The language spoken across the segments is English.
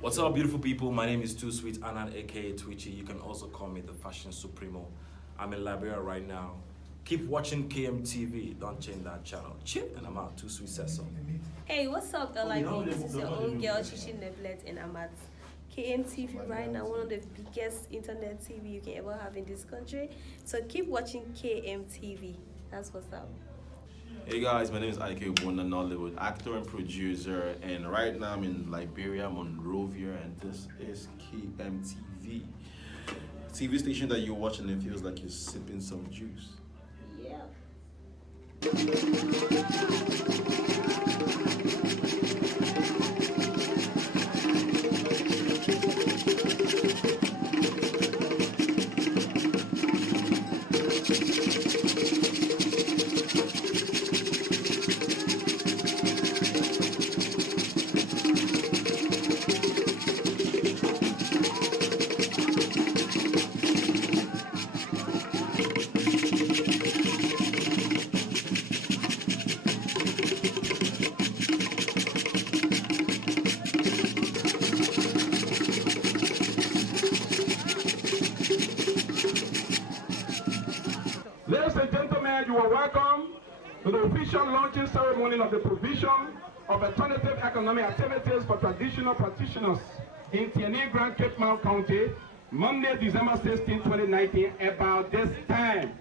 What's up, beautiful people? My name is Too Sweet Anan, aka Twitchy. You can also call me the Fashion Supremo. I'm in Liberia right now. Keep watching KMTV. Don't change that channel. Chip, and I'm out. Too Sweet says so. Hey, what's up, LIB? This is your own girl, Chichi Neblet, and I'm at KMTV right now, one of the biggest internet TV you can ever have in this country. So keep watching KMTV. That's what's up. Hey guys, my name is Ike Wonder Nollywood, actor and producer, and right now I'm in Liberia, Monrovia, and this is KMTV. TV station that you're watching and it feels like you're sipping some juice. Yeah. Ladies and gentlemen, you are welcome to the official launching ceremony of the provision of alternative economic activities for traditional practitioners in Tierney, Grand Cape Mount County, Monday, December 16, 2019, about this time.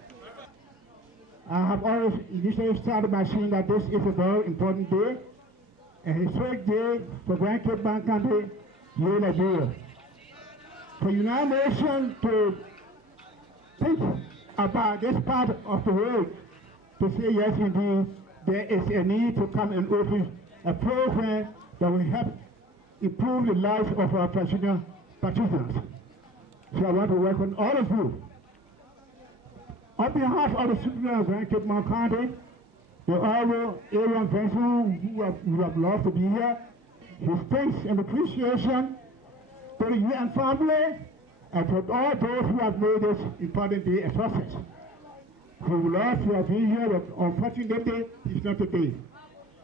I have always initially started by saying that this is a very important day, a historic day for Grand Cape Mount County, here Liberia. For United Nations to think about this part of the world, to say yes indeed, there is a need to come and open a program that will help improve the lives of our traditional practitioners. So I want to welcome all of you. On behalf of the citizens of Grand Cape Mount County, the Honorable Aaron Benson, who have loved to be here, his thanks and appreciation to the UN family and to all those who have made this important day a success. We would love to have been here, but unfortunately, it's not today.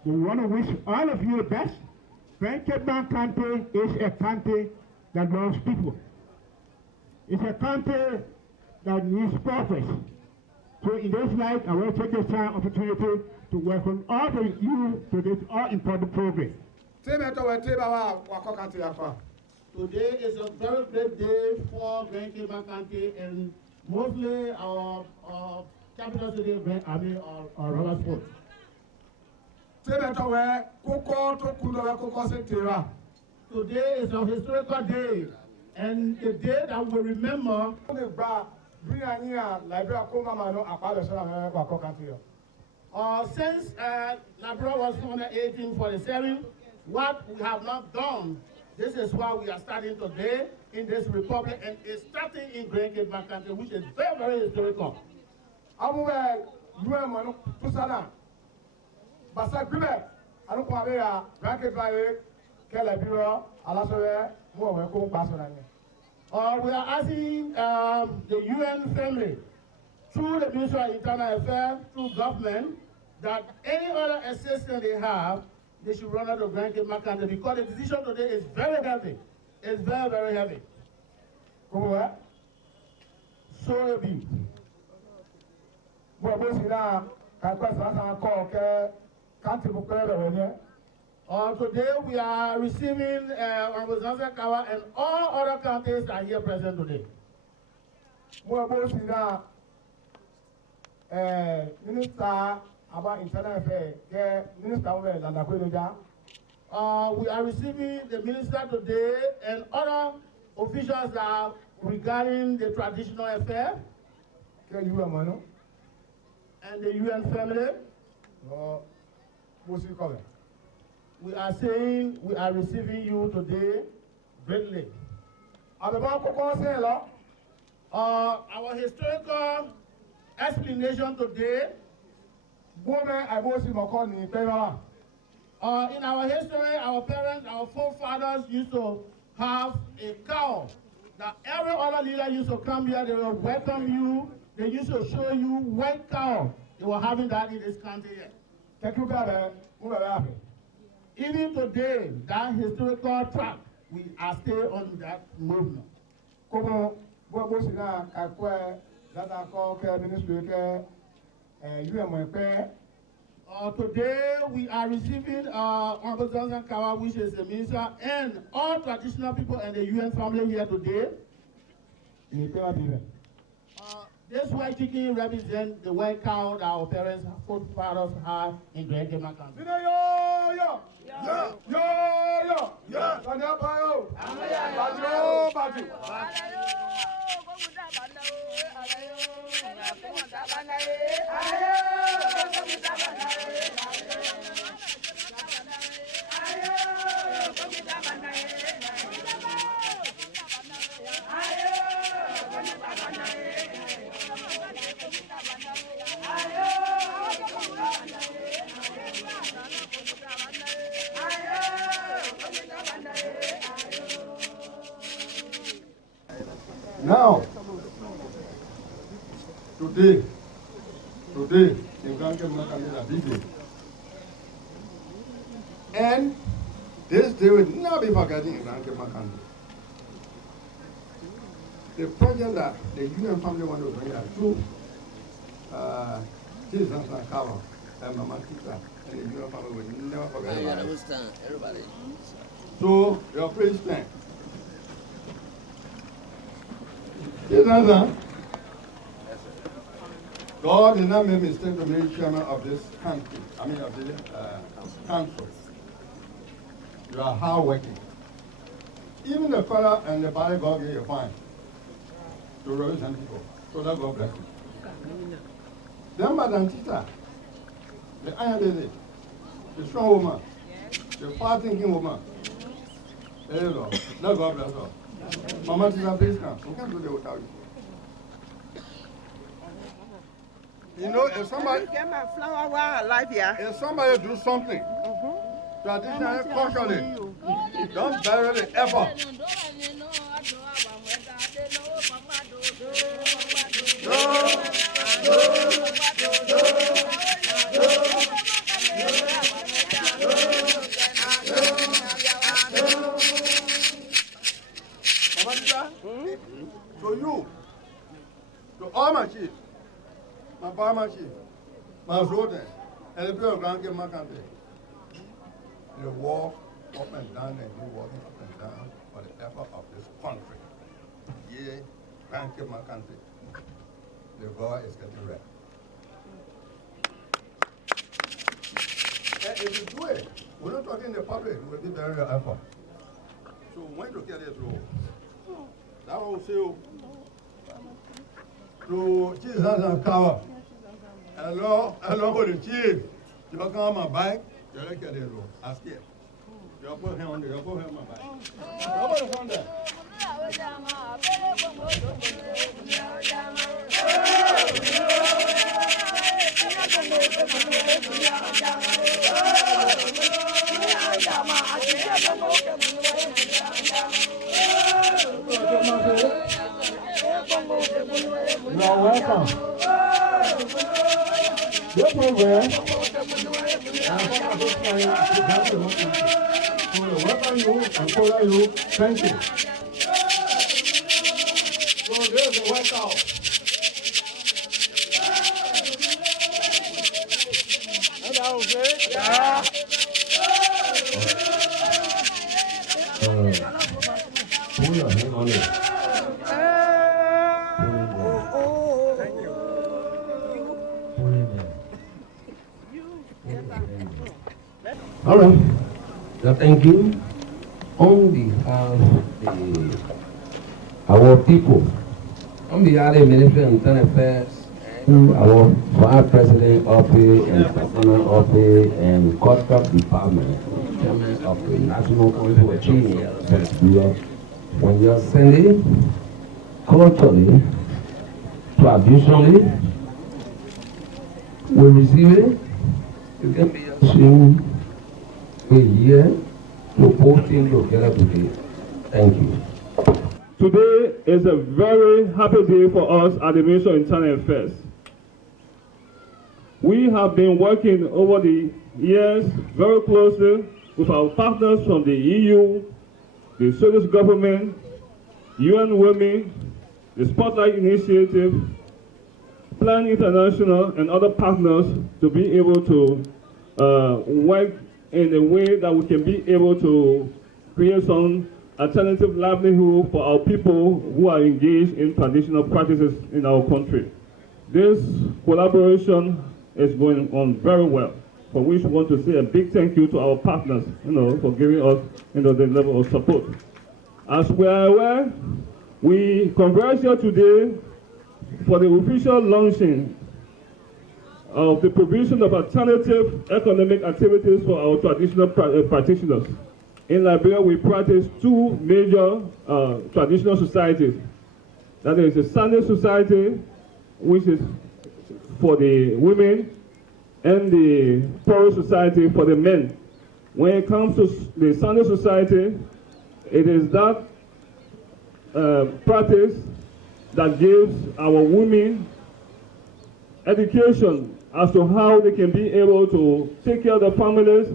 We want to wish all of you the best. Grand Cape Mount County is a country that loves people. It's a country that needs purpose. So in this light, I will take this opportunity to welcome all of you to this all-important program. Today is a very great day for Grand Cape Mount County and mostly our capital city of our Rubbersport. Today is a historical day and a day that we remember. Since Liberia was founded in 1847, what we have not done, this is why we are starting today in this republic, and it's starting in Grand Cape Mount County, which is very, very historical. We are asking the UN family, through the Ministry of Internal Affairs, through government, that any other assistance they have, they should run out of Grand Cape Mount County, because the decision today is very heavy. It's very, very heavy. So heavy. Today we are receiving Kawa, and all other counties are here present today. Minister about Internal Affairs, Minister we are receiving the minister today and other officials that are regarding the traditional affairs and the UN family. We are saying we are receiving you today greatly. Our historical explanation today. In our history, our parents, our forefathers used to have a cow that every other leader used to come here, they will welcome you, they used to show you white cow. They were having that in this country here. Even today, that historical track we are still on that movement. Como bobo sina kakwe zata ko ke ministry ke UMP. Today we are receiving Honorable Johnson Kawa, which is the minister, and all traditional people and the UN family here today. This white chicken represents the white cow that our parents, forefathers have in Great Democracy. Now, today, the Grand Cape Mountain is a big day. And this day will not be forgotten in Grand Cape Mountain. The project that the UN family want to bring out to citizens and Kawa and Mama Tita and the UN family will never forget about it. Everybody. So, your president. Citizens, God did not make mistake to make chairman of this country, of the council. You are hardworking. Even the fellow and the body God gave you fine to represent people. So that God bless you. Then Madam Tita, the iron lady, the strong woman, the far-thinking woman. There you go. Let God bless her. Mama Tita, please come. We can't do that without you. You know, if somebody Get my flower while alive here. if somebody do something, traditionally, culturally, don't bury the effort. To you, to all my chiefs, my Bama chief, my Zoden, and the people of Grand Cape Mountain, they walk up and down and you walking up and down for the effort of this country. Yeah, Grand Cape Mountain, the God is getting ready. And if you do it, we're not talking in the public, we'll be very your effort. So when you get this role, that will say to Jesus and Kawa. Hello with the chief. You come on my bike, you look at the road. Ask it. You put him on there, you put him on my bike. You put him on there. You are welcome. This program, welcome you and follow you. Thank you. So there's a workout. Put your hand on it. All right. So thank you. On behalf of our people, on behalf of the Ministry of Internal Affairs, our Vice President Office and Governor Office and Custom Department, Chairman of the National Council for Achievement, when you're sending culturally, traditionally, we receive it, you can be assumed a year to posting together today. Thank you. Today is a very happy day for us at the Ministry of Internal Affairs. We have been working over the years very closely with our partners from the EU, the Swedish government, UN Women, the Spotlight Initiative, Plan International, and other partners to be able to work in a way that we can be able to create some alternative livelihood for our people who are engaged in traditional practices in our country. This collaboration is going on very well, for which we want to say a big thank you to our partners, for giving us, the level of support. As we are aware, we converge here today for the official launching of the provision of alternative economic activities for our traditional practitioners. In Liberia, we practice two major traditional societies. That is the Sunday Society, which is for the women, and the Poro Society for the men. When it comes to the Sunday Society, it is that practice that gives our women education as to how they can be able to take care of their families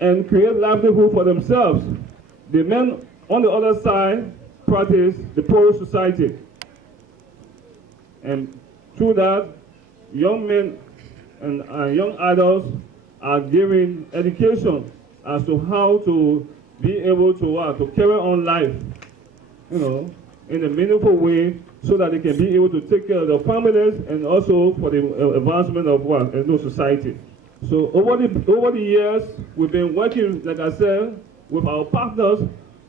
and create livelihood for themselves. The men on the other side practice the Poro Society. And through that, young men and young adults are given education as to how to be able to carry on life, in a meaningful way, so that they can be able to take care of their families and also for the advancement of society. So over the years, we've been working, like I said, with our partners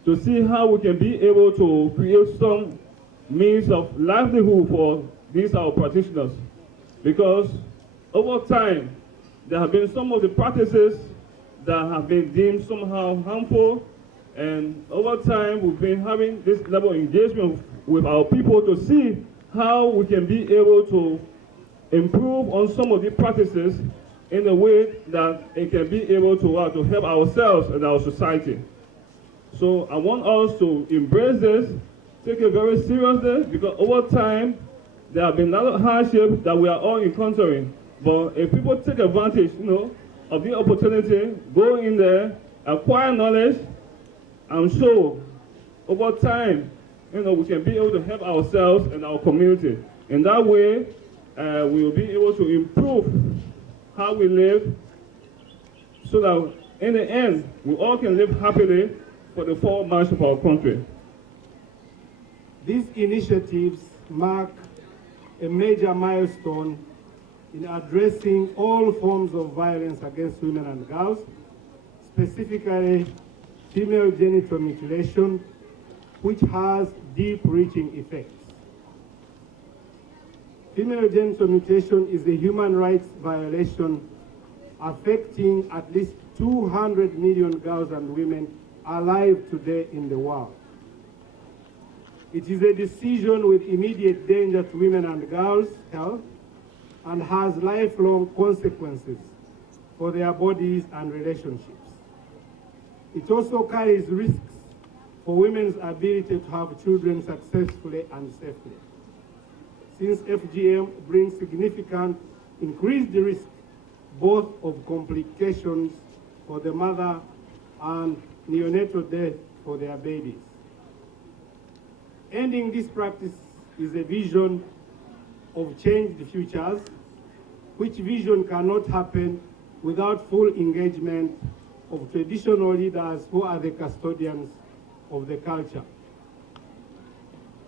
to see how we can be able to create some means of livelihood for these our practitioners. Because over time, there have been some of the practices that have been deemed somehow harmful, and over time, we've been having this level of engagement with our people to see how we can be able to improve on some of the practices in a way that it can be able to help ourselves and our society. So I want us to embrace this, take it very seriously, because over time, there have been a lot of hardships that we are all encountering. But if people take advantage, of the opportunity, go in there, acquire knowledge, I'm sure over time, we can be able to help ourselves and our community. In that way, we will be able to improve how we live, so that in the end, we all can live happily for the forward march of our country. These initiatives mark a major milestone in addressing all forms of violence against women and girls, specifically female genital mutilation, which has deep-reaching effects. Female genital mutilation is a human rights violation affecting at least 200 million girls and women alive today in the world. It is a decision with immediate danger to women and girls' health and has lifelong consequences for their bodies and relationships. It also carries risks for women's ability to have children successfully and safely, since FGM brings significant increased risk both of complications for the mother and neonatal death for their babies. Ending this practice is a vision of changed futures, which vision cannot happen without full engagement of traditional leaders who are the custodians of the culture.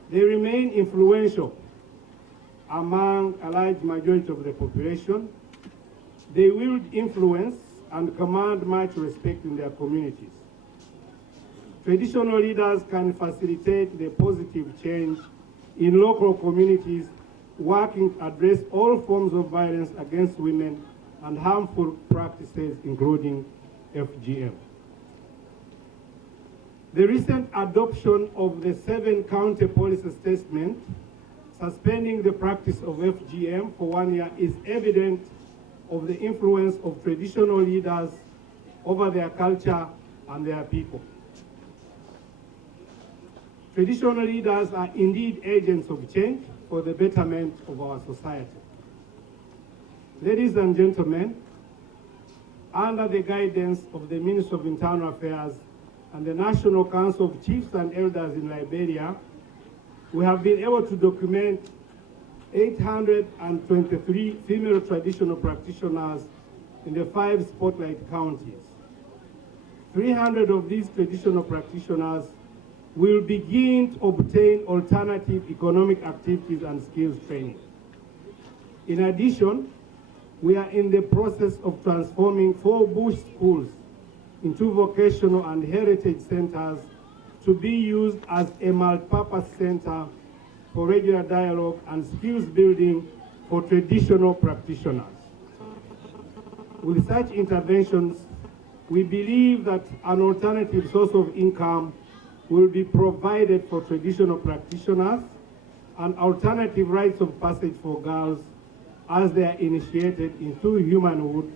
They remain influential among a large majority of the population. They wield influence and command much respect in their communities. Traditional leaders can facilitate the positive change in local communities, working to address all forms of violence against women and harmful practices, including FGM. The recent adoption of the 7-county policy statement suspending the practice of FGM for 1 year is evident of the influence of traditional leaders over their culture and their people. Traditional leaders are indeed agents of change for the betterment of our society. Ladies and gentlemen, under the guidance of the Minister of Internal Affairs and the National Council of Chiefs and Elders in Liberia, we have been able to document 823 female traditional practitioners in the 5 spotlight counties. 300 of these traditional practitioners will begin to obtain alternative economic activities and skills training. In addition, we are in the process of transforming 4 bush schools into vocational and heritage centers to be used as a multi-purpose center for regular dialogue and skills building for traditional practitioners. With such interventions, we believe that an alternative source of income will be provided for traditional practitioners and alternative rites of passage for girls as they are initiated into humanhood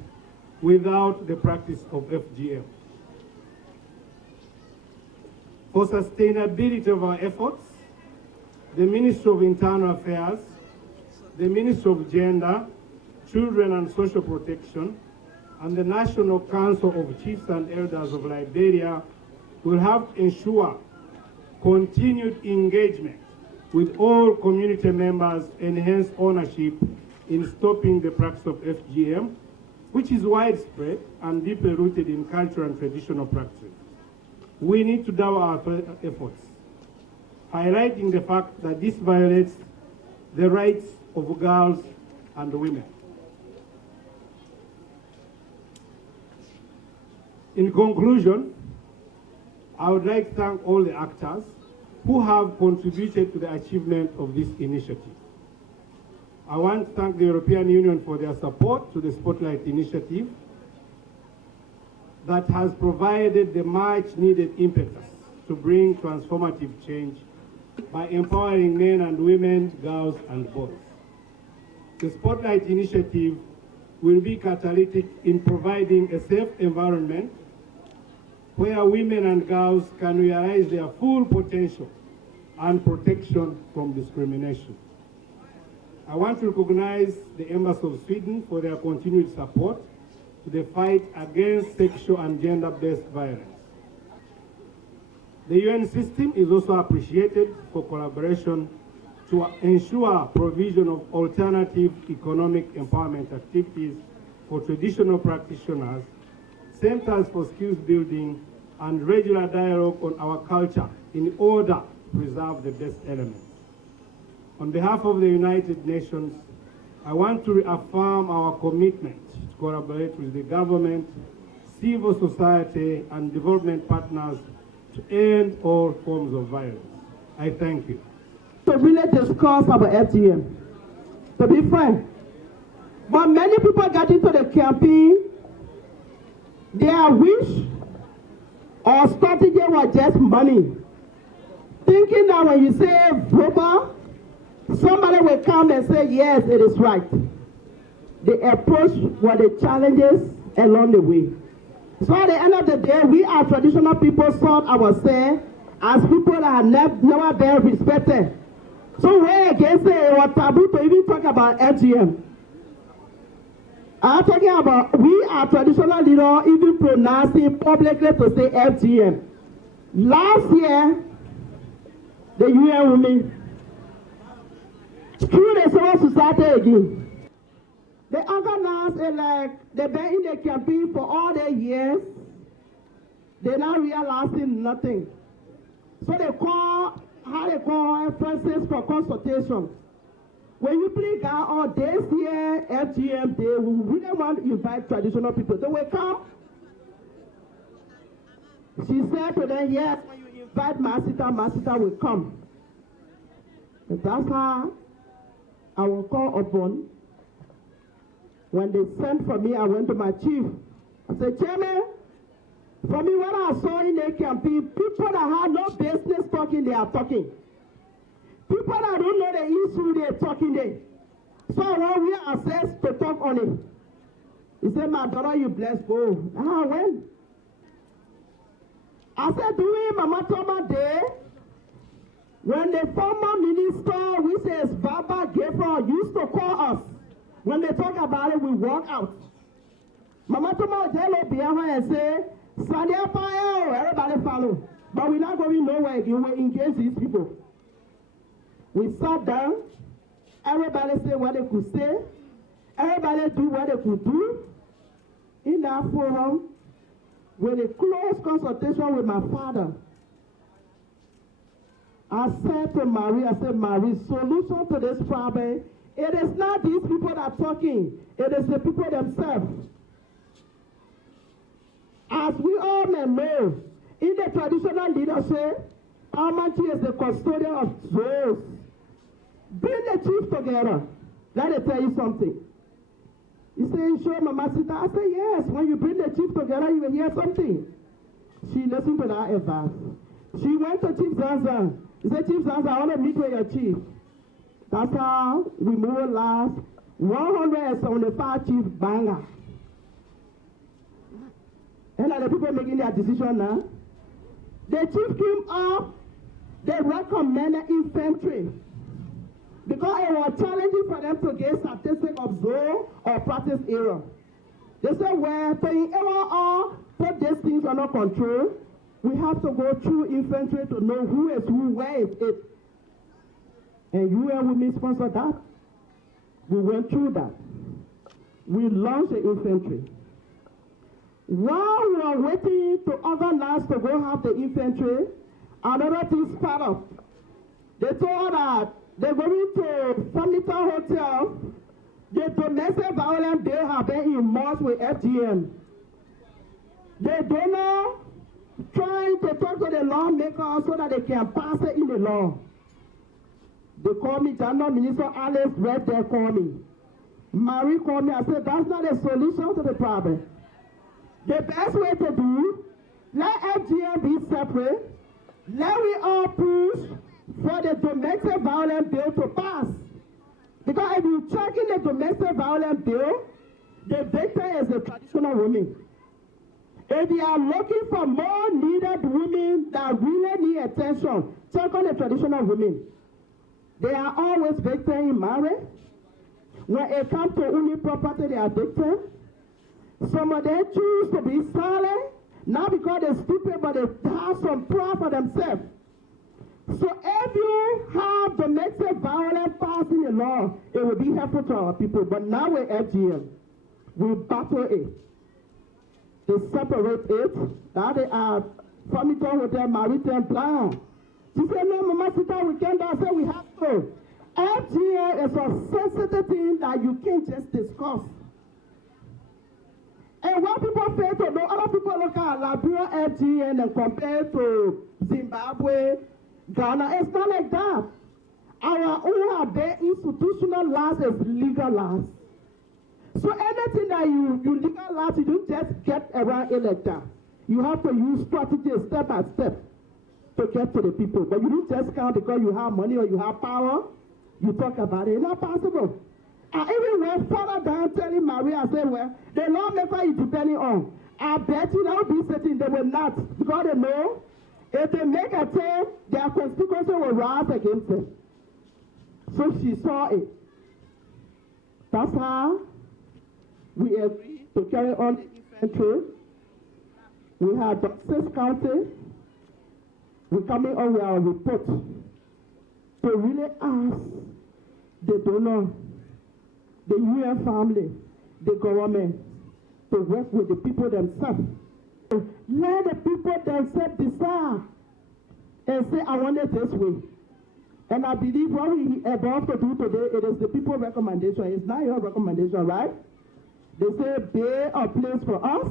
without the practice of FGM. For sustainability of our efforts, the Ministry of Internal Affairs, the Ministry of Gender, Children and Social Protection, and the National Council of Chiefs and Elders of Liberia will have to ensure continued engagement with all community members and enhance ownership in stopping the practice of FGM, which is widespread and deeply rooted in cultural and traditional practices. We need to double our efforts, highlighting the fact that this violates the rights of girls and women. In conclusion, I would like to thank all the actors who have contributed to the achievement of this initiative. I want to thank the European Union for their support to the Spotlight Initiative that has provided the much needed impetus to bring transformative change by empowering men and women, girls and boys. The Spotlight Initiative will be catalytic in providing a safe environment where women and girls can realize their full potential and protection from discrimination. I want to recognize the Embassy of Sweden for their continued support to the fight against sexual and gender-based violence. The UN system is also appreciated for collaboration to ensure provision of alternative economic empowerment activities for traditional practitioners, centers for skills building, and regular dialogue on our culture in order to preserve the best elements. On behalf of the United Nations, I want to reaffirm our commitment to collaborate with the government, civil society, and development partners to end all forms of violence. I thank you. To really discuss about FGM, to be frank. But many people get into the campaign, their wish or strategy was just money. Thinking that when you say verbal, somebody will come and say, yes, it is right. The approach were the challenges along the way. So at the end of the day, we as traditional people saw ourselves as people that have never been respected. So we're against it, it was taboo to even talk about FGM. I'm talking about we are traditional leaders even pronouncing publicly to say FGM. Last year, the UN women through the civil society again. They organized they've been in the campaign for all the years. They're not realizing nothing. So they call conferences for consultation. When you please God, oh, this year, FGM, they really want to invite traditional people. They will come. She said to them, yes, when you invite Masita will come. And that's how I will call upon. When they sent for me, I went to my chief. I said, Chairman, for me, when I saw in the campaign, people that have no business talking, they are talking. People that don't know the issue, they're talking there. So when we are assessed to talk on it, he said, my daughter, you bless, go. When? I said, during Mama Toma Day, when the former minister, which is Baba Gabriel, used to call us, when they talk about it, we walk out. Mama Toma Day will be here and say, Sunday fire, everybody follow. But we're not going nowhere again. We engage these people. We sat down. Everybody say what they could say. Everybody do what they could do. In that forum, with a close consultation with my father, I said to Marie, Marie, solution to this problem, it is not these people that are talking. It is the people themselves. As we all may know, in the traditional leadership, Amachi is the custodian of those. Bring the chief together. Let me tell you something. You say, sure, Mama Sita? I say, yes. When you bring the chief together, you will hear something. She listened to that advice. She went to Chief Zanzan. He said, Chief Zanzan, I want to meet with your chief. That's how we move last 175 chief banger. And are the people making their decision now? The chief came up, they recommended infantry. Because it was challenging for them to get statistics of zone or practice area. They said, well, to put these things under control, we have to go through infantry to know who is who, where is it. And UN women sponsored that. We went through that. We launched the infantry. While we were waiting to organize to go have the infantry, another thing started up. They told that they're going to Famita Hotel. The domestic violence they have been in March with FGM. The donor trying to talk to the lawmaker so that they can pass it in the law. They called me, General Minister Alex Red, they called me. Marie called me, I said, that's not a solution to the problem. The best way to do, let FGM be separate. Let we all push for the domestic violence bill to pass. Because if you check in the domestic violence bill, the victim is a traditional woman. If you are looking for more needed women that really need attention, check on the traditional women. They are always victims in marriage. When it comes to only property, they are victims. Some of them choose to be silent, not because they're stupid, but they have some pride for themselves. So if you have domestic violence passing the law, it will be helpful to our people. But now with FGM, we battle it. They separate it. That they are Famito with their maritime plan. She said, no, Mama Sita, we can't do it. I said, we have to. FGM is a sensitive thing that you can't just discuss. And what people fail to know, other people look at Liberia FGM and compare to Zimbabwe, Ghana. It's not like that. Our own institutional laws is legal laws. So anything that you legalize, you don't just get around it like that. You have to use strategy step by step to get to the people. But you don't just count because you have money or you have power. You talk about it. It's not possible. I even went further down telling Maria, I said, well, the lawmaker is depending on. I bet you they'll be sitting, they will not. Because they know if they make a change, their constituency will rise against them. So she saw it. That's how we agreed to carry on the infantry. We had Dutchess County. We're coming on with our report to really ask the donor, the UN family, the government, to work with the people themselves. Let the people themselves decide and say, I want it this way. And I believe what we are about to do today, it is the people's recommendation. It's not your recommendation, right? They say, be a place for us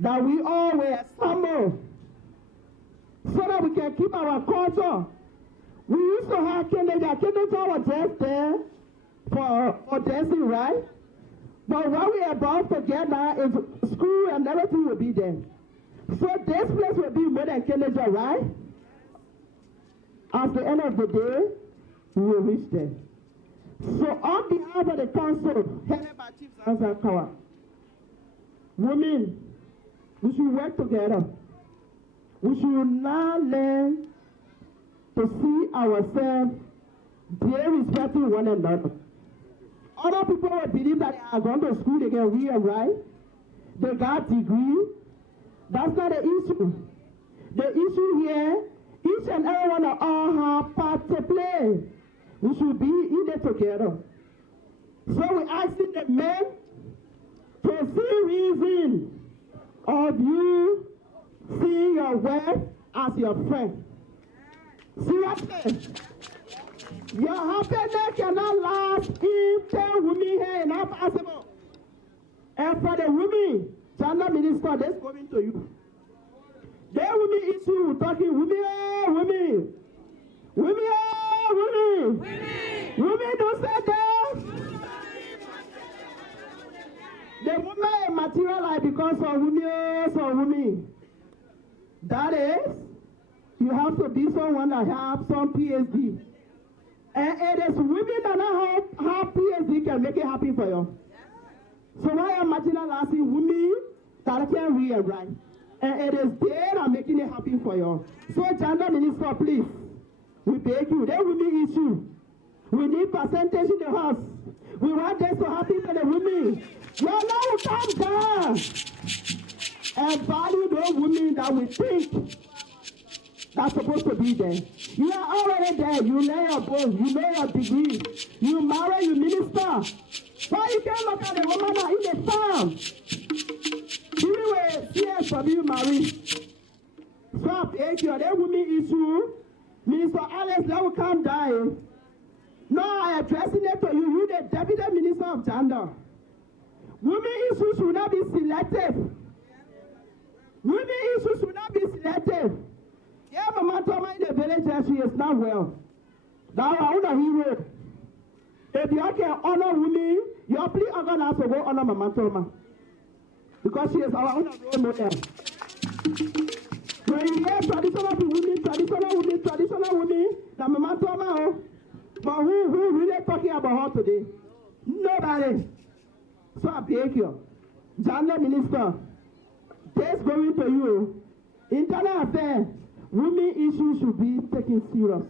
that we all will assemble so that we can keep our culture. We used to have Kennedy. Kennedy was just there for dancing, right? But what we are about to get now is school and everything will be there. So this place will be more than Kennedy, right? At the end of the day, we will reach there. So on behalf of the council, headed by Chief Zanzakawa, women, we should work together. We should now learn to see ourselves there respecting one another. Other people will believe that they are going to school, they get real, right? They got degree. That's not the issue. The issue here, each and every one of us have part to play. We should be in it together. So we're asking the men to see reason of you seeing your wife as your friend. Seriously. Your happiness cannot last if 10 women here is not possible. And for the women, gender minister, that's coming to you. The women issue, talking women, women. Women, women. Women don't say that. The woman is materialized because of women, so women. That is, you have to be someone that have some PhD. And it is women that have PhD can make it happen for you. So why am I marginalizing women that can read and write? And it is they that are making it happen for you. So gender minister, please, we beg you, there will be issue. We need percentage in the house. We want this to happen for the women. Your now calm down and value those women that we think that's supposed to be there. You are already there. You know your bones. You know your degree. You marry, you minister. Why you can't look at the woman that in the farm? You will see from you marry. So I beg you, that women issue. Minister Alex, let me calm down. No, I am addressing it to you. You the Deputy Minister of Gender. Women issues should not be selective. Women issues should not be selective. Yeah, Mama Toma in the village, she is not well. Now I want a hero. If you can honor women, you please organize to go honor Mama Toma. Because she is our own role model. When you hear traditional women, now Mama Toma, but who really talking about her today? Nobody. So I beg you, Gender Minister, this going to you. Internal affairs, women issues should be taken serious.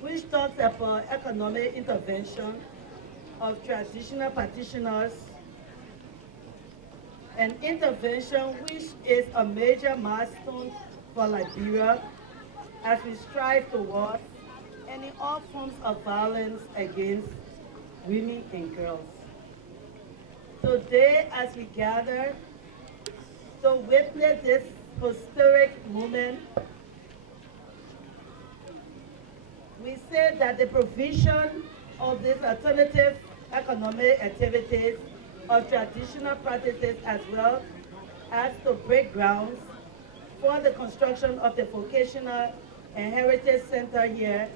Which talks about economic intervention of traditional practitioners, an intervention which is a major milestone for Liberia as we strive towards ending all forms of violence against women and girls. Today, as we gather to witness this historic moment, we say that the provision of these alternative economic activities of traditional practices, as well as to break grounds for the construction of the Vocational and Heritage Center here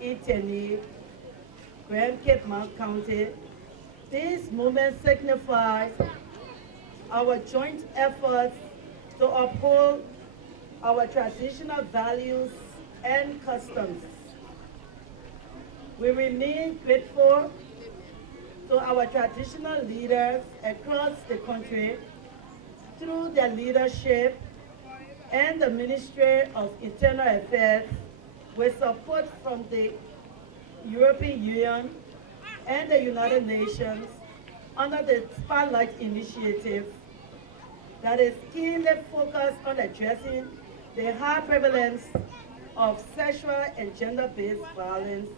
in Tennessee, Grand Cape Mount County. This movement signifies our joint efforts to uphold our traditional values and customs. We remain grateful to our traditional leaders across the country through their leadership and the Ministry of Internal Affairs with support from the European Union and the United Nations under the Spotlight Initiative that is keenly focused on addressing the high prevalence of sexual and gender-based violence,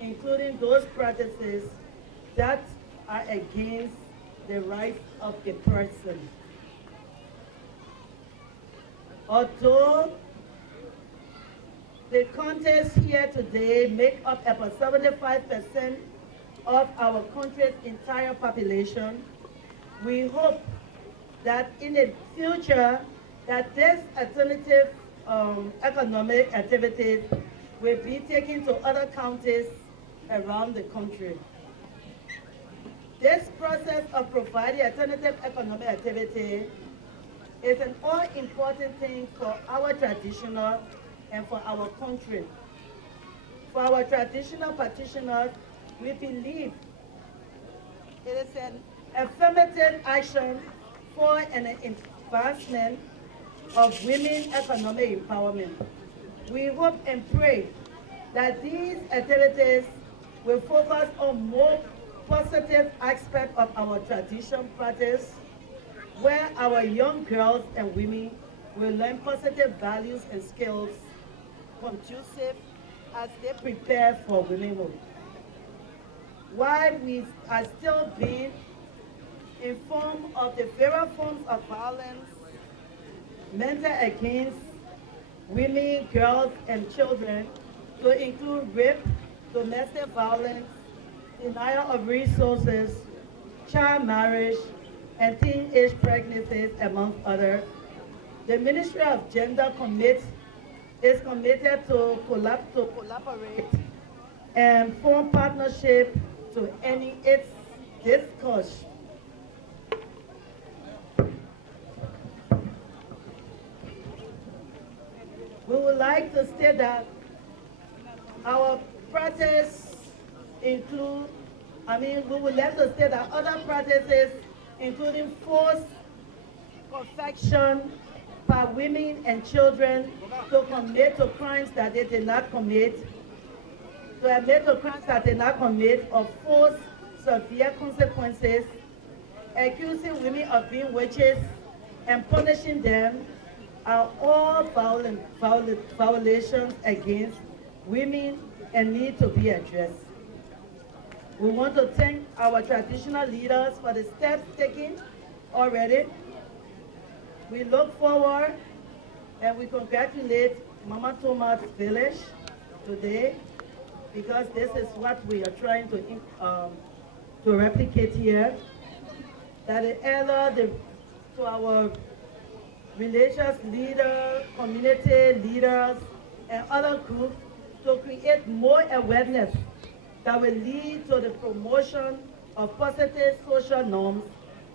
including those practices that are against the rights of the person. Although the contest here today make up about 75% of our country's entire population, we hope that in the future that this alternative economic activities will be taken to other counties around the country. This process of providing alternative economic activity is an all-important thing for our traditional and for our country. For our traditional practitioners, we believe it is an affirmative action for an advancement of women's economic empowerment. We hope and pray that these activities will focus on more positive aspects of our tradition practice, where our young girls and women will learn positive values and skills conducive as they prepare for womanhood. While we are still being informed of the various forms of violence meant against women, girls, and children, to include rape, domestic violence, denial of resources, child marriage, and teenage pregnancies, among others. The Ministry of Gender is committed to collaborate and form partnership to end its discourse. We would like to state that our practice include, we would like to state that other practices, including forced confection by women and children to commit to crimes that they did not commit, to admit to crimes that they did not commit, or force severe consequences, accusing women of being witches and punishing them, are all violations against women and need to be addressed. We want to thank our traditional leaders for the steps taken already. We look forward and we congratulate Mama Thomas Village today, because this is what we are trying to replicate here. That to our religious leaders, community leaders, and other groups, to create more awareness that will lead to the promotion of positive social norms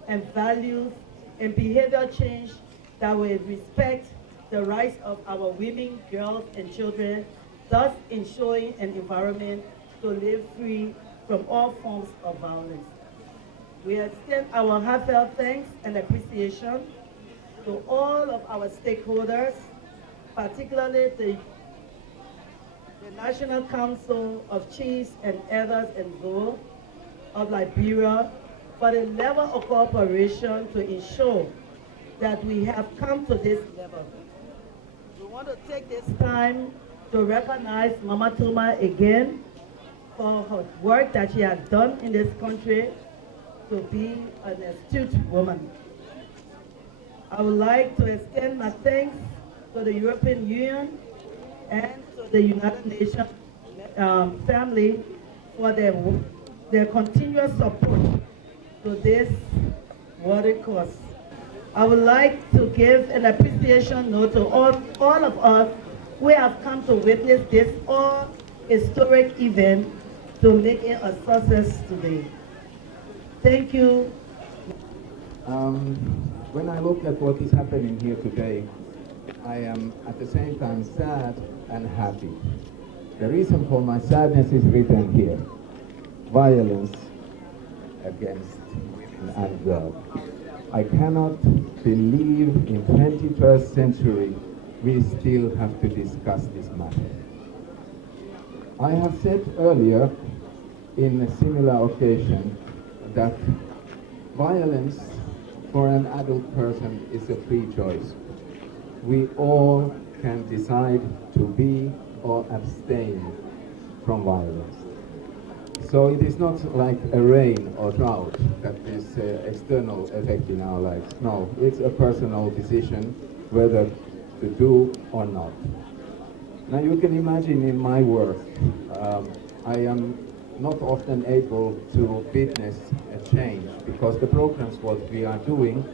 and values and behavior change that will respect the rights of our women, girls, and children, thus ensuring an environment to live free from all forms of violence. We extend our heartfelt thanks and appreciation to all of our stakeholders, particularly the National Council of Chiefs and Elders and GOL of Liberia, for the level of cooperation to ensure that we have come to this level. We want to take this time to recognize Mama Tuma again for her work that she has done in this country to be an astute woman. I would like to extend my thanks to the European Union and to the United Nations family for their continuous support to this worthy cause. I would like to give an appreciation note to all of us who have come to witness this all-historic event to make it a success today. Thank you. When I look at what is happening here today, I am at the same time sad and happy. The reason for my sadness is written here: violence against women and girls. I cannot believe in 21st century we still have to discuss this matter. I have said earlier in a similar occasion that violence for an adult person is a free choice. We all can decide to be or abstain from violence. So it is not like a rain or drought that is external effect in our lives. No, it's a personal decision whether to do or not. Now you can imagine in my work, I am not often able to witness a change because the programs what we are doing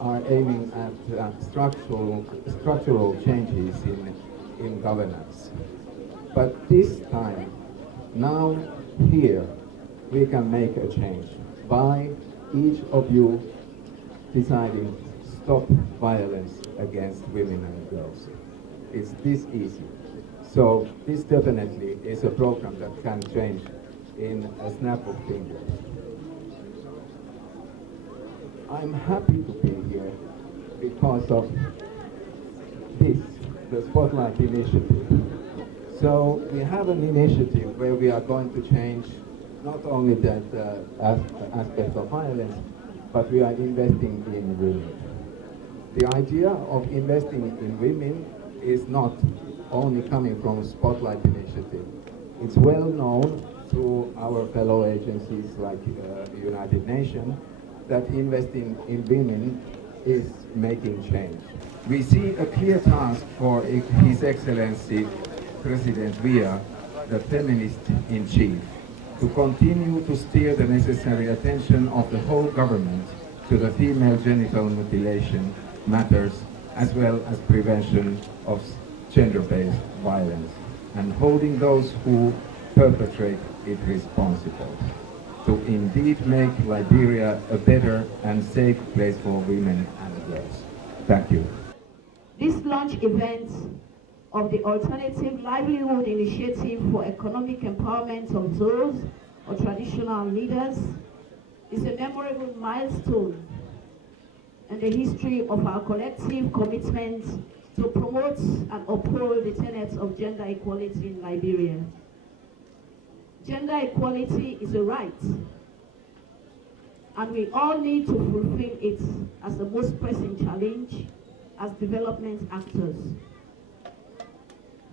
are aiming at structural changes in governance. But this time, now, here, we can make a change by each of you deciding stop violence against women and girls. It's this easy. So this definitely is a program that can change in a snap of fingers. I'm happy to be here because of this, the Spotlight Initiative. So we have an initiative where we are going to change not only that aspect of violence, but we are investing in women. The idea of investing in women is not only coming from Spotlight Initiative. It's well known through our fellow agencies like United Nations that investing in women is making change. We see a clear task for His Excellency President Via, the feminist in chief, to continue to steer the necessary attention of the whole government to the female genital mutilation matters, as well as prevention of gender-based violence, and holding those who perpetrate it responsible, to indeed make Liberia a better and safe place for women and girls. Thank you. This launch event of the Alternative Livelihood Initiative for Economic Empowerment of those or traditional leaders is a memorable milestone in the history of our collective commitment to promote and uphold the tenets of gender equality in Liberia. Gender equality is a right, and we all need to fulfill it as the most pressing challenge as development actors.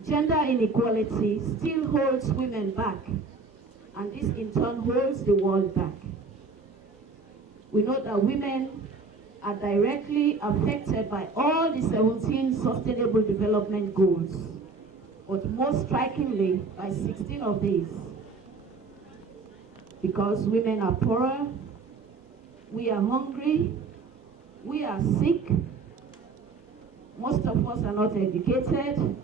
Gender inequality still holds women back, and this in turn holds the world back. We know that women are directly affected by all the 17 Sustainable Development Goals, but most strikingly by 16 of these. Because women are poorer, we are hungry, we are sick, most of us are not educated,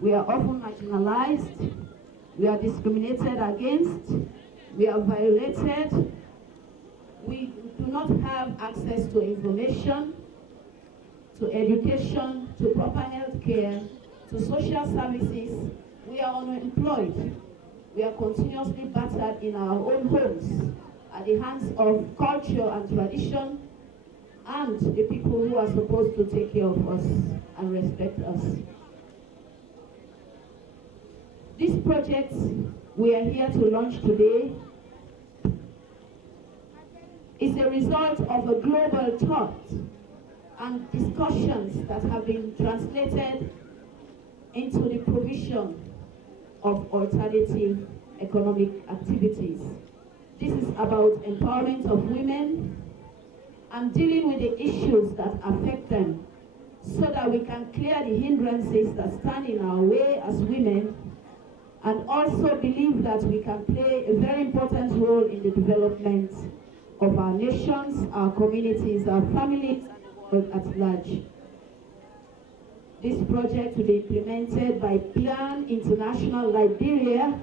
we are often marginalized, we are discriminated against, we are violated, we do not have access to information, to education, to proper health care, to social services, we are unemployed, we are continuously battered in our own homes at the hands of culture and tradition and the people who are supposed to take care of us and respect us. This project we are here to launch today is a result of a global thought and discussions that have been translated into the provision of alternative economic activities. This is about empowerment of women and dealing with the issues that affect them so that we can clear the hindrances that stand in our way as women, and also believe that we can play a very important role in the development of our nations, our communities, our families, and the world at large. This project will be implemented by Plan International Liberia,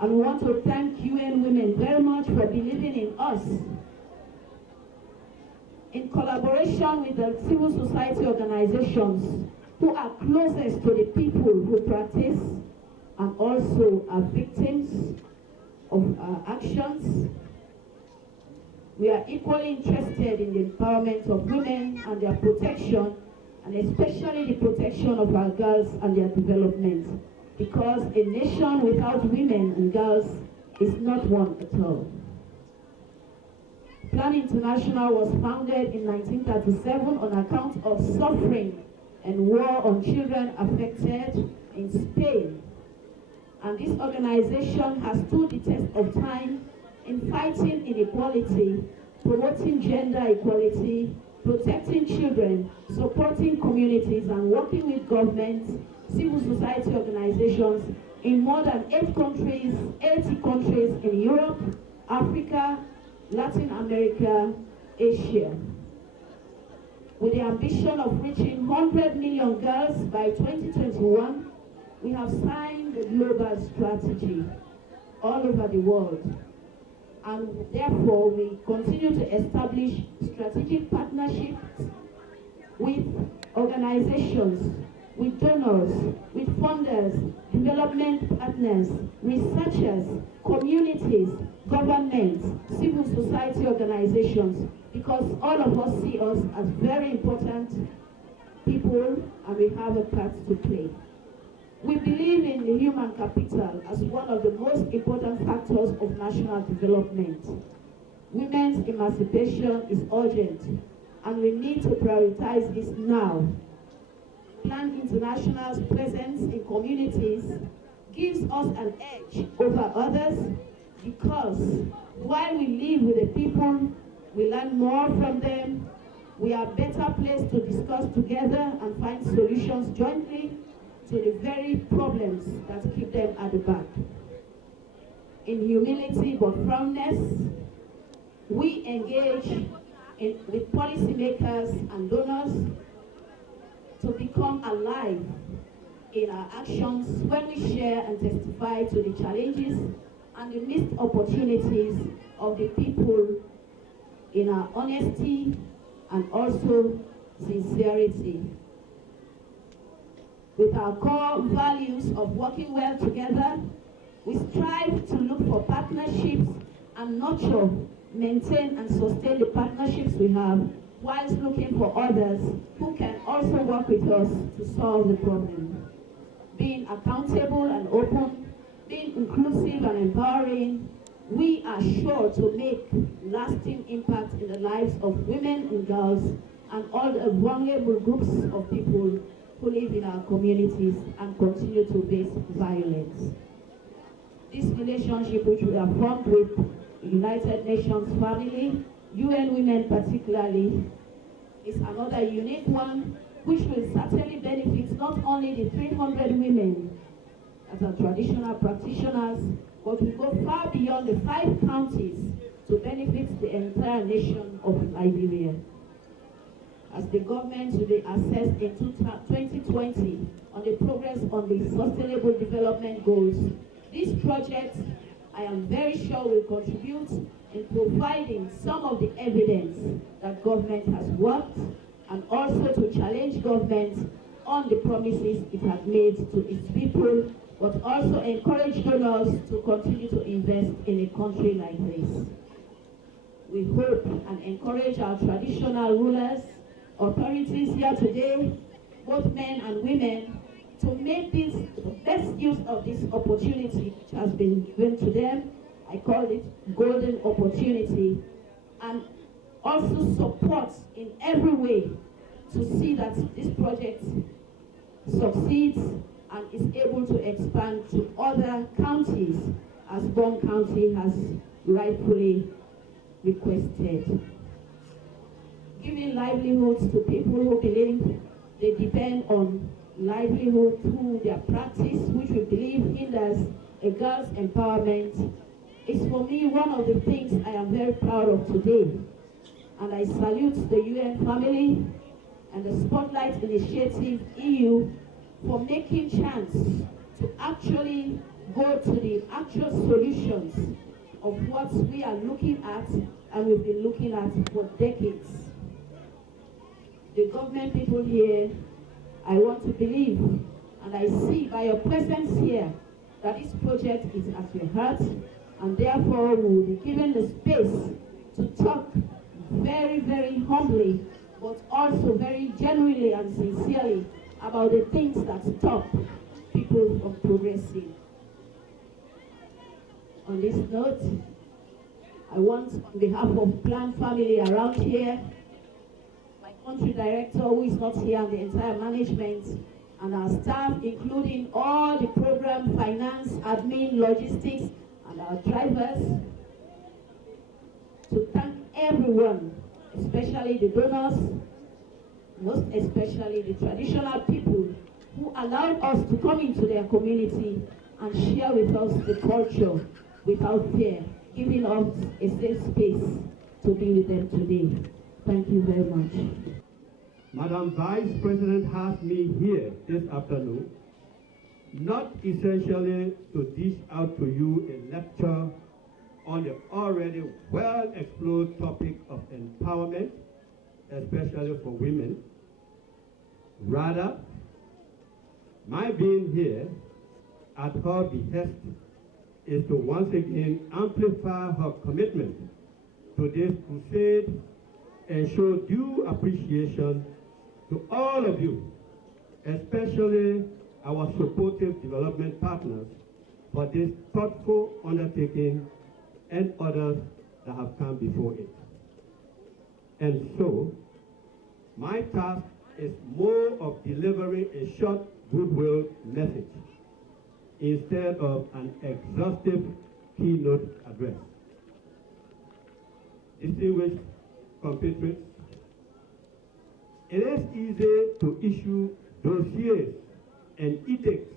and we want to thank UN Women very much for believing in us. In collaboration with the civil society organizations who are closest to the people who practice and also are victims of our actions, we are equally interested in the empowerment of women and their protection, and especially the protection of our girls and their development, because a nation without women and girls is not one at all. Plan International was founded in 1937 on account of suffering and war on children affected in Spain. And this organization has stood the test of time in fighting inequality, promoting gender equality, protecting children, supporting communities, and working with governments, civil society organizations in more than 80 countries in Europe, Africa, Latin America, Asia. With the ambition of reaching 100 million girls by 2021, we have signed a global strategy all over the world. And therefore, we continue to establish strategic partnerships with organizations, with donors, with funders, development partners, researchers, communities, governments, civil society organizations, because all of us see us as very important people and we have a part to play. We believe in the human capital as one of the most important factors of national development. Women's emancipation is urgent, and we need to prioritize this now. Plan International's presence in communities gives us an edge over others because while we live with the people, we learn more from them, we are better placed to discuss together and find solutions jointly to the very problems that keep them at the back. In humility but firmness, we engage with policymakers and donors to become alive in our actions when we share and testify to the challenges and the missed opportunities of the people in our honesty and also sincerity. With our core values of working well together, we strive to look for partnerships and nurture, maintain and sustain the partnerships we have, whilst looking for others who can also work with us to solve the problem. Being accountable and open, being inclusive and empowering, we are sure to make lasting impact in the lives of women and girls and all the vulnerable groups of people who live in our communities and continue to face violence. This relationship which we have formed with United Nations family, UN Women particularly, is another unique one which will certainly benefit not only the 300 women that are traditional practitioners, but will go far beyond the 5 counties to benefit the entire nation of Liberia. As the government will be assessed in 2020 on the progress on the Sustainable Development Goals, this project, I am very sure, will contribute in providing some of the evidence that government has worked and also to challenge government on the promises it has made to its people, but also encourage donors to continue to invest in a country like this. We hope and encourage our traditional rulers, authorities here today, both men and women, to make this the best use of this opportunity which has been given to them. I call it golden opportunity, and also support in every way to see that this project succeeds and is able to expand to other counties as Bong County has rightfully requested. Giving livelihoods to people who believe they depend on livelihood through their practice, which we believe hinders a girl's empowerment, is for me one of the things I am very proud of today. And I salute the UN family and the Spotlight Initiative EU for making chance to actually go to the actual solutions of what we are looking at and we've been looking at for decades. The government people here, I want to believe, and I see by your presence here, that this project is at your heart, and therefore we will be given the space to talk very, very humbly, but also very genuinely and sincerely about the things that stop people from progressing. On this note, I want, on behalf of Plan Family around here, my country director who is not here, and the entire management, and our staff, including all the program, finance, admin, logistics, and our drivers, to thank everyone, especially the donors, most especially the traditional people who allowed us to come into their community and share with us the culture without fear, giving us a safe space to be with them today. Thank you very much. Madam Vice President has me here this afternoon, not essentially to dish out to you a lecture on the already well-explored topic of empowerment, especially for women. Rather, my being here at her behest is to once again amplify her commitment to this crusade and show due appreciation to all of you, especially our supportive development partners, for this thoughtful undertaking and others that have come before it. And so, My task is more of delivering a short goodwill message instead of an exhaustive keynote address. Distinguished compatriots, it is easy to issue dossiers and edicts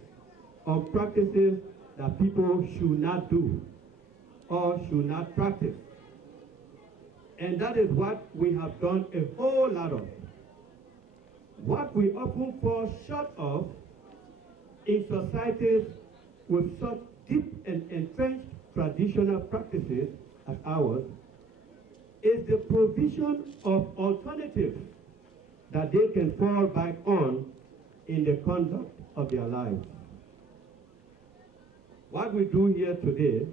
on practices that people should not do or should not practice. And that is what we have done a whole lot of. What we often fall short of in societies with such deep and entrenched traditional practices as ours is the provision of alternatives that they can fall back on in the conduct of their lives. What we do here today,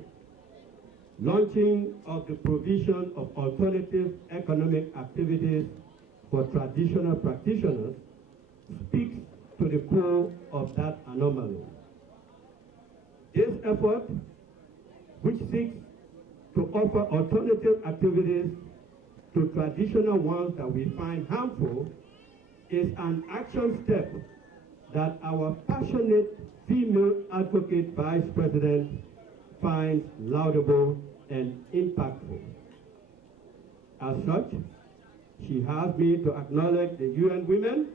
launching of the provision of alternative economic activities for traditional practitioners, speaks to the core of that anomaly. This effort, which seeks to offer alternative activities to traditional ones that we find harmful, is an action step that our passionate female advocate vice president finds laudable and impactful. As such, she has me to acknowledge the UN Women,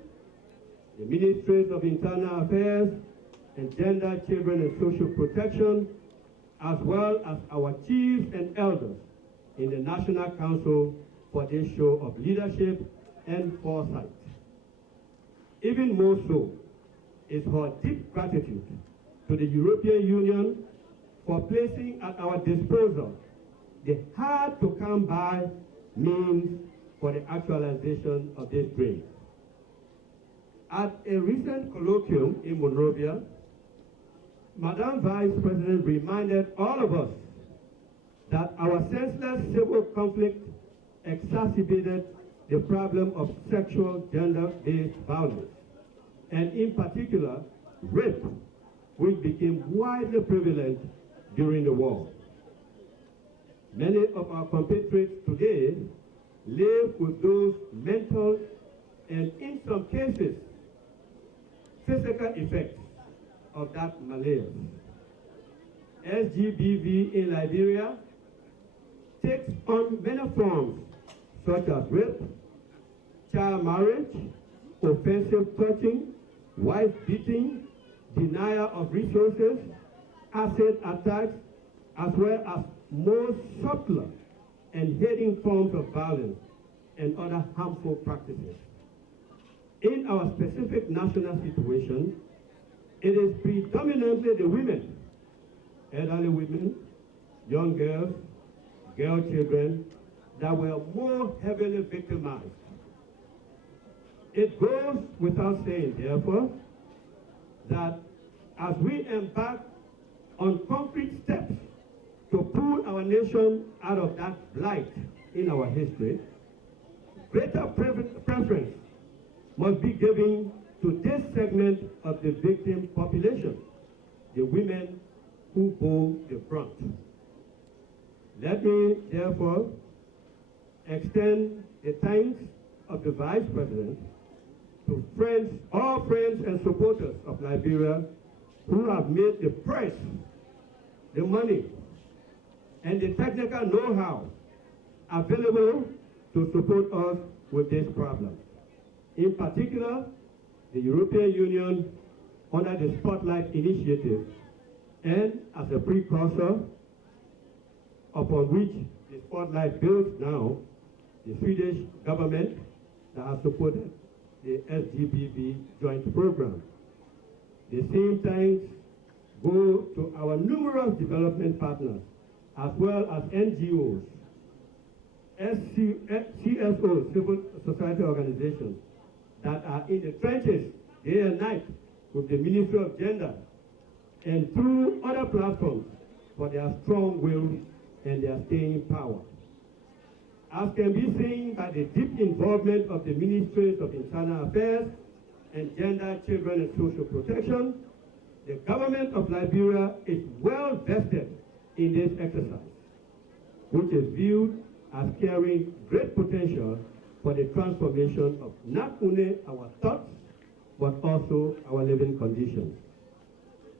the Ministries of Internal Affairs, and Gender, Children, and Social Protection, as well as our chiefs and elders in the National Council for this show of leadership and foresight. Even more so is her deep gratitude to the European Union for placing at our disposal the hard-to-come-by means for the actualization of this dream. At a recent colloquium in Monrovia, Madam Vice President reminded all of us that our senseless civil conflict exacerbated the problem of sexual gender-based violence, and in particular, rape, which became widely prevalent during the war. Many of our compatriots today live with those mental and, in some cases, physical effects of that malaise. SGBV in Liberia takes on many forms such as rape, child marriage, offensive touching, wife beating, denial of resources, acid attacks, as well as more subtler and hidden forms of violence and other harmful practices. In our specific national situation, it is predominantly the women, elderly women, young girls, girl children, that were more heavily victimized. It goes without saying, therefore, that as we embark on concrete steps to pull our nation out of that blight in our history, greater preference must be given to this segment of the victim population, the women who bore the brunt. Let me, therefore, extend the thanks of the Vice President to friends, all friends and supporters of Liberia who have made the press, the money, and the technical know-how available to support us with this problem. In particular, the European Union under the Spotlight Initiative, and as a precursor upon which the Spotlight builds now, the Swedish government that has supported the SGBV joint program. The same thanks go to our numerous development partners, as well as NGOs, CSOs, civil society organizations, that are in the trenches day and night with the Ministry of Gender and through other platforms for their strong will and their staying power. As can be seen by the deep involvement of the Ministries of Internal Affairs and Gender, Children, and Social Protection, the government of Liberia is well vested in this exercise, which is viewed as carrying great potential for the transformation of not only our thoughts, but also our living conditions.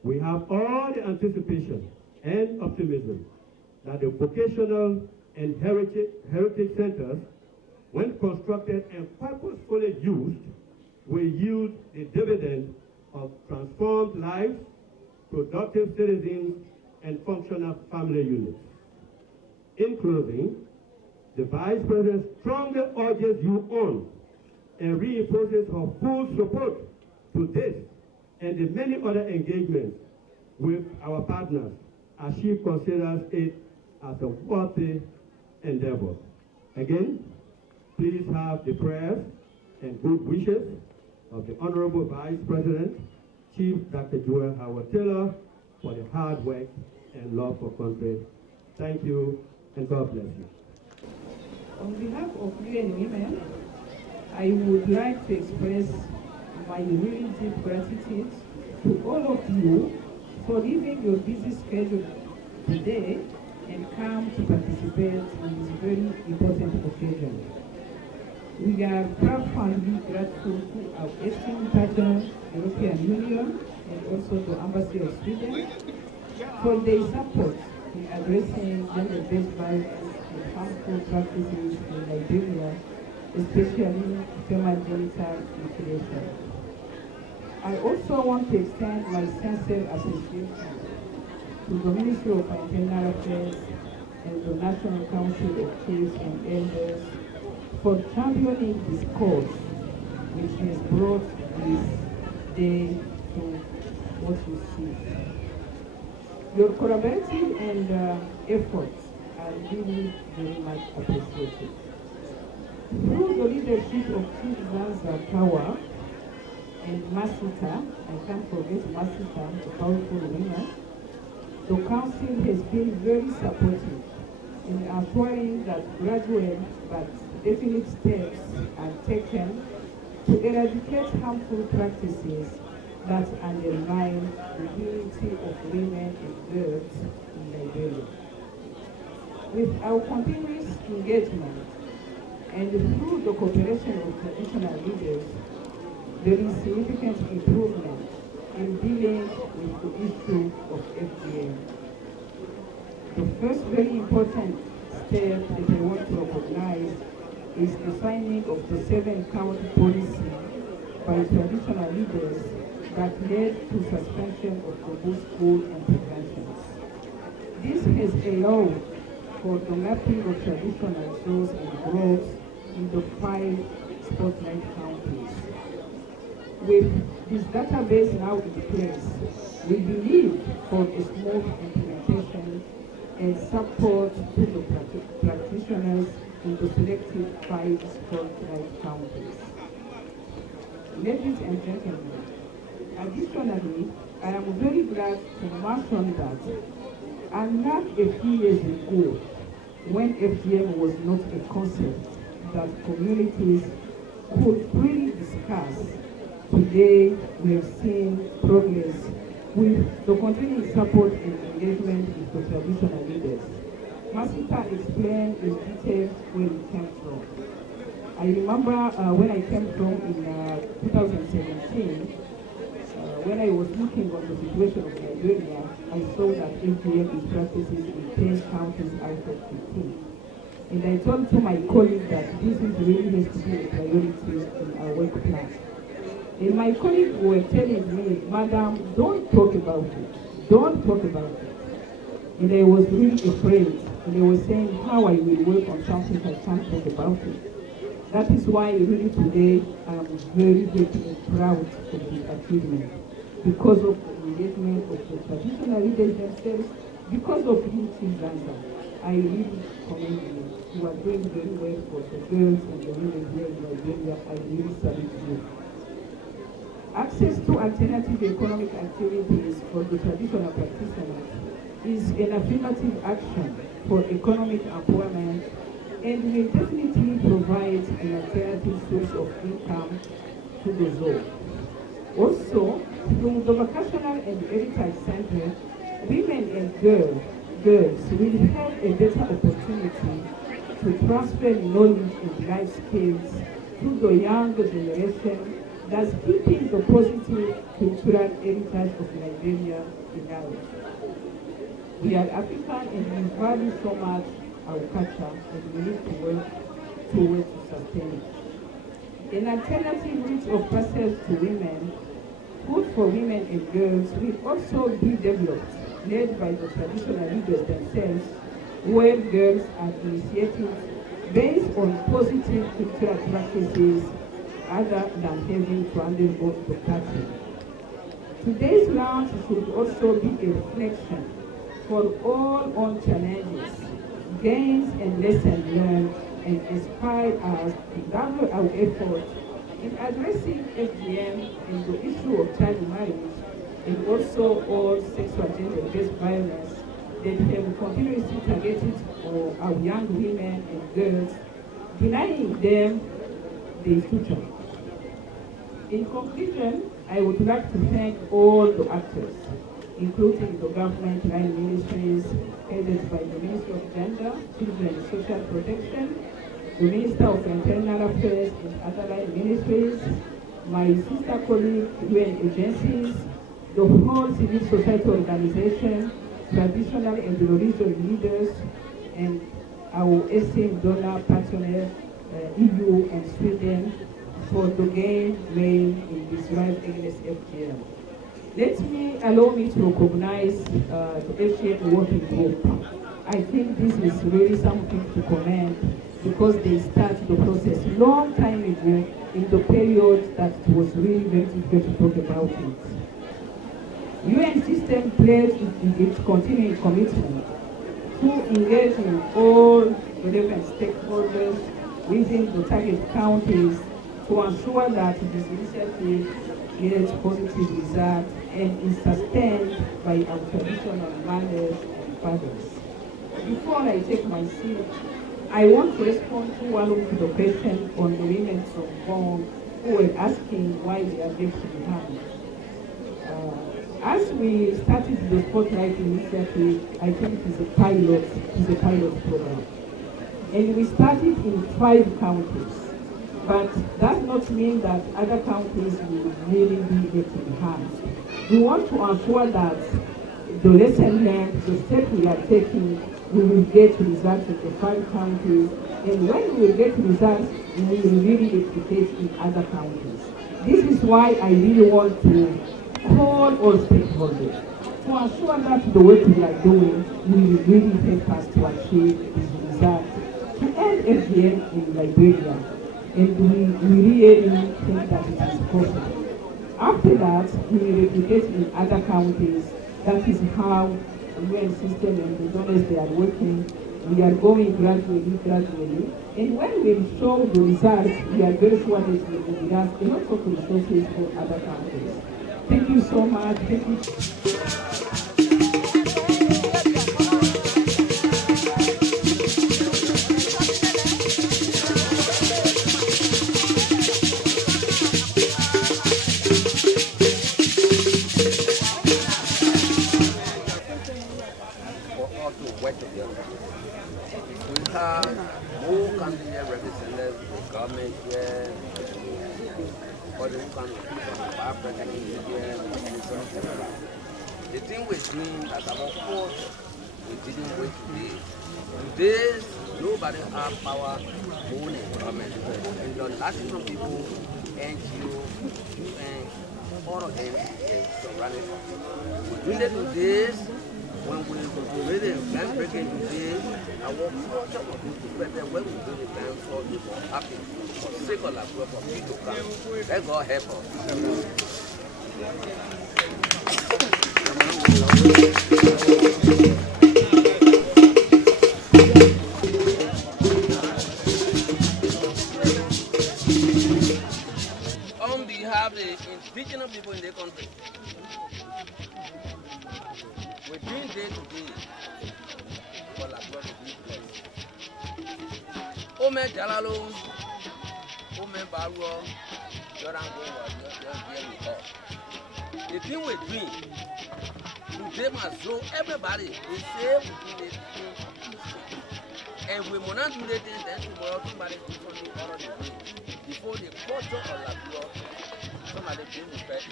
We have all the anticipation and optimism that the vocational and heritage centers, when constructed and purposefully used, will yield the dividend of transformed lives, productive citizens, and functional family units. In closing, the Vice President strongly urges you on and reinforces her full support to this and the many other engagements with our partners as she considers it as a worthy endeavor. Again, please have the prayers and good wishes of the Honorable Vice President, Chief Dr. Joel Howard Taylor, for the hard work and love for country. Thank you, and God bless you. On behalf of UN Women, I would like to express my really deep gratitude to all of you for leaving your busy schedule today and come to participate in this very important occasion. We are profoundly grateful to our esteemed partner, European Union, and also the Embassy of Sweden for their support in addressing gender-based violence and harmful practices in Liberia, especially female genital mutilation. I also want to extend my sincere appreciation to the Ministry of Internal Affairs and the National Council of Chiefs and Elders for championing this cause, which has brought this day to what you see. Your collaborative and efforts are really very much appreciated. Through the leadership of Chief Zanza Kawa and Masita, I can't forget Masita, the powerful woman, the Council has been very supportive in assuring that gradual but definite steps are taken to eradicate harmful practices that undermine the dignity of women and girls in Liberia. With our continuous engagement and through the cooperation of traditional leaders, there is significant improvement in dealing with the issue of FGM. The first very important step that I want to recognize is the signing of the 7-count policy by traditional leaders that led to suspension of taboo school interventions. This has allowed for the mapping of traditional zones and groves in the 5 spotlight counties. With this database now in place, we believe for a smooth implementation and support to the practitioners in the selected 5 spotlight counties. Ladies and gentlemen, additionally, I am very glad to mention that unlike a few years ago, when FGM was not a concept that communities could freely discuss, today we have seen progress with the continuing support and engagement with the traditional leaders. Masita explained in detail where we came from. I remember when I came from in 2017, when I was looking on the situation of Liberia, I saw that FGM is practiced in 10 counties out of 15. And I told to my colleague that this is really has to be a priority in our work plan. And my colleagues were telling me, Madam, don't talk about it. Don't talk about it. And I was really afraid. And they were saying how I will work on something I can't talk about it. That is why really today I am very happy and proud of the achievement. Because of the engagement of the traditional leaders themselves, because of you, Chief Zanza, I really commend you. You are doing very well for the girls and the women here in Liberia. I really salute you. Access to alternative economic activities for the traditional practitioners is an affirmative action for economic empowerment and will definitely provide an alternative source of income to the zone. Also, through the Vocational and Heritage Center, women and girls will have a better opportunity to transfer knowledge and life skills to the younger generation, thus keeping the positive cultural heritage of Nigeria alive. We are African and we value so much our culture, and we need to work towards to sustain it. An alternative route of passage to women, food for women and girls, will also be developed, led by the traditional leaders themselves, where girls are initiated based on positive cultural practices other than having to undergo the cutting. Today's launch should also be a reflection for all on challenges, gains and lessons learned, and inspire us to double our efforts in addressing FGM and the issue of child marriage, and also all sexual gender-based violence that have continuously targeted our young women and girls, denying them the future. In conclusion, I would like to thank all the actors, including the government line ministries headed by the Ministry of Gender, Children and Social Protection, the Minister of Internal Affairs and other line ministries, my sister colleagues, UN agencies, the whole civil society organization, traditional and religious leaders, and our esteemed donor partners, EU and Sweden, for the gain made in this drive against FGM. Allow me to recognize the FGM working group. I think this is really something to commend, because they started the process long time ago in the period that it was really very difficult to talk about it. UN system pledged its continuing commitment to engage in all relevant stakeholders within the target counties to ensure that this initiative yields positive results and is sustained by our traditional mothers and fathers. Before I take my seat, I want to respond to one of the questions on the women from GOL who were asking why they are left behind. As we started the Spotlight initiative, I think it is a pilot program. And we started in 5 counties. But that does not mean that other counties will really be left behind. We want to ensure that the lesson learned, the steps we are taking, we will get results in the 5 counties. And when we will get results, we will really replicate in other counties. This is why I really want to call all stakeholders to ensure that the work we are doing will really help us to achieve these results, to end FGM in Liberia. And we really think that it is possible. After that, we will replicate in other counties. That is how the UN system and the donors they are working. We are going gradually. And when we show the results, we are very sure that we will have a lot of resources for other countries. Thank you so much. Thank you. We have more candidate representatives with government here, but who can from Africa and India and so on. The thing we're doing as our force, we didn't wait today. Today, nobody has power more than government. And the national people, NGO, UN, all of them are surrounded. We do today. When we really can break into this, our culture will be better when we really can for people happy, for sake of life, for people to come. Let God help us. On behalf of the indigenous people in the country, we're doing day to day for la gloire de Dieu. Ome Jalalo, Ome Barua, Yorango, you're here with us. The thing we're doing, today must show everybody is safe within the And we will not do the thing, then tomorrow somebody do something out of the way. Before the culture of Labrador, somebody bring the pet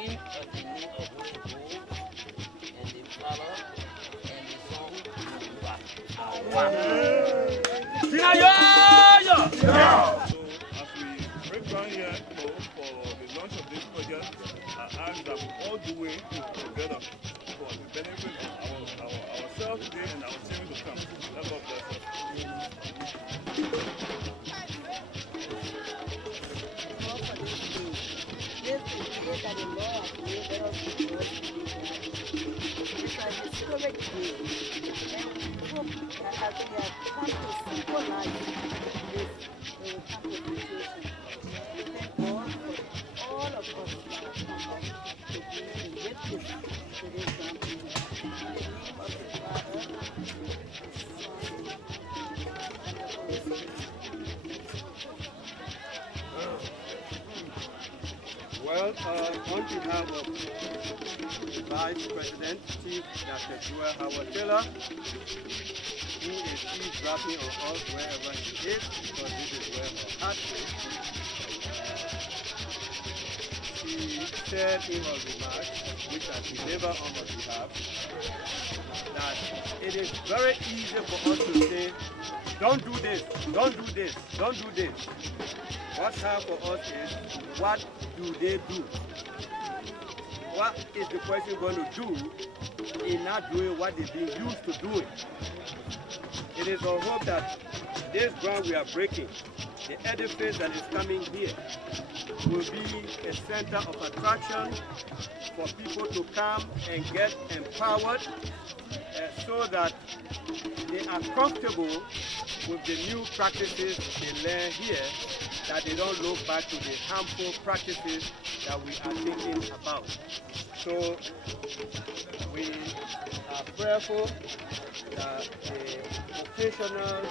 in of the name of Holy Ghost and the Father and the Son and the Holy Spirit. So as we break down here for the launch of this project, I ask that we all do it together for the benefit of ourselves today and our children to come. Let God bless us. This is the day that the Lord has made. Let us rejoice in it. It's a historic day. And we hope that as we have come to symbolize this, we will come to fruition. We thank God for all of us that have come up to be in witness to this campaign. In the name of the Father, the Son, and the Holy Spirit. Well, on behalf of the Vice President, Chief Dr. Joel Howard Taylor, who is eavesdropping on us wherever he is, because this is where our heart is. He said in her remarks, which I deliver on her behalf, that it is very easy for us to say, don't do this, don't do this, don't do this. What's hard for us is, what do they do? What is the person going to do in not doing what they've been used to doing? It is our hope that this ground we are breaking, the edifice that is coming here, will be a center of attraction for people to come and get empowered so that they are comfortable with the new practices they learn here, that they don't look back to the harmful practices that we are thinking about. So we are prayerful that the vocational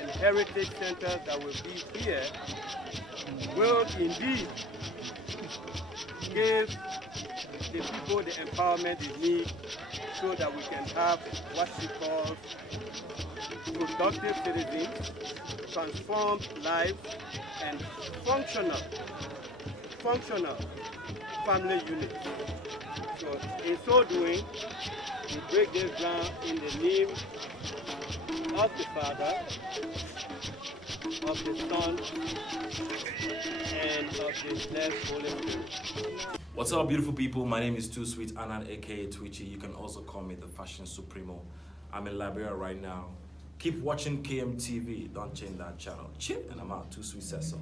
and heritage centers that will be here will indeed give the people the empowerment they need so that we can have what she calls productive citizens, transformed lives, and functional family units. So in so doing, we break this ground in the name of the Father, of the Son, and of the blessed Holy Spirit. What's up, beautiful people? My name is Too Sweet Anan, aka Twitchy. You can also call me the Fashion Supremo. I'm in Liberia right now. Keep watching KMTV. Don't change that channel. Chip, and I'm out. Too Sweet says so.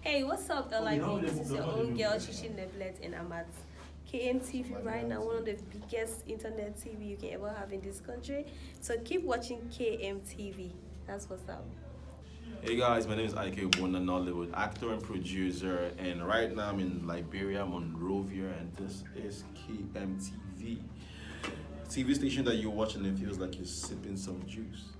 Hey, what's up, LIB? This is your own girl, Chichi Neblet, and I'm at KMTV right now, one of the biggest internet TV you can ever have in this country. So keep watching KMTV. That's what's up. Hey guys, my name is IK Nollywood, actor and producer, and right now I'm in Liberia, Monrovia, and this is KMTV. TV station that you're watching, it feels like you're sipping some juice.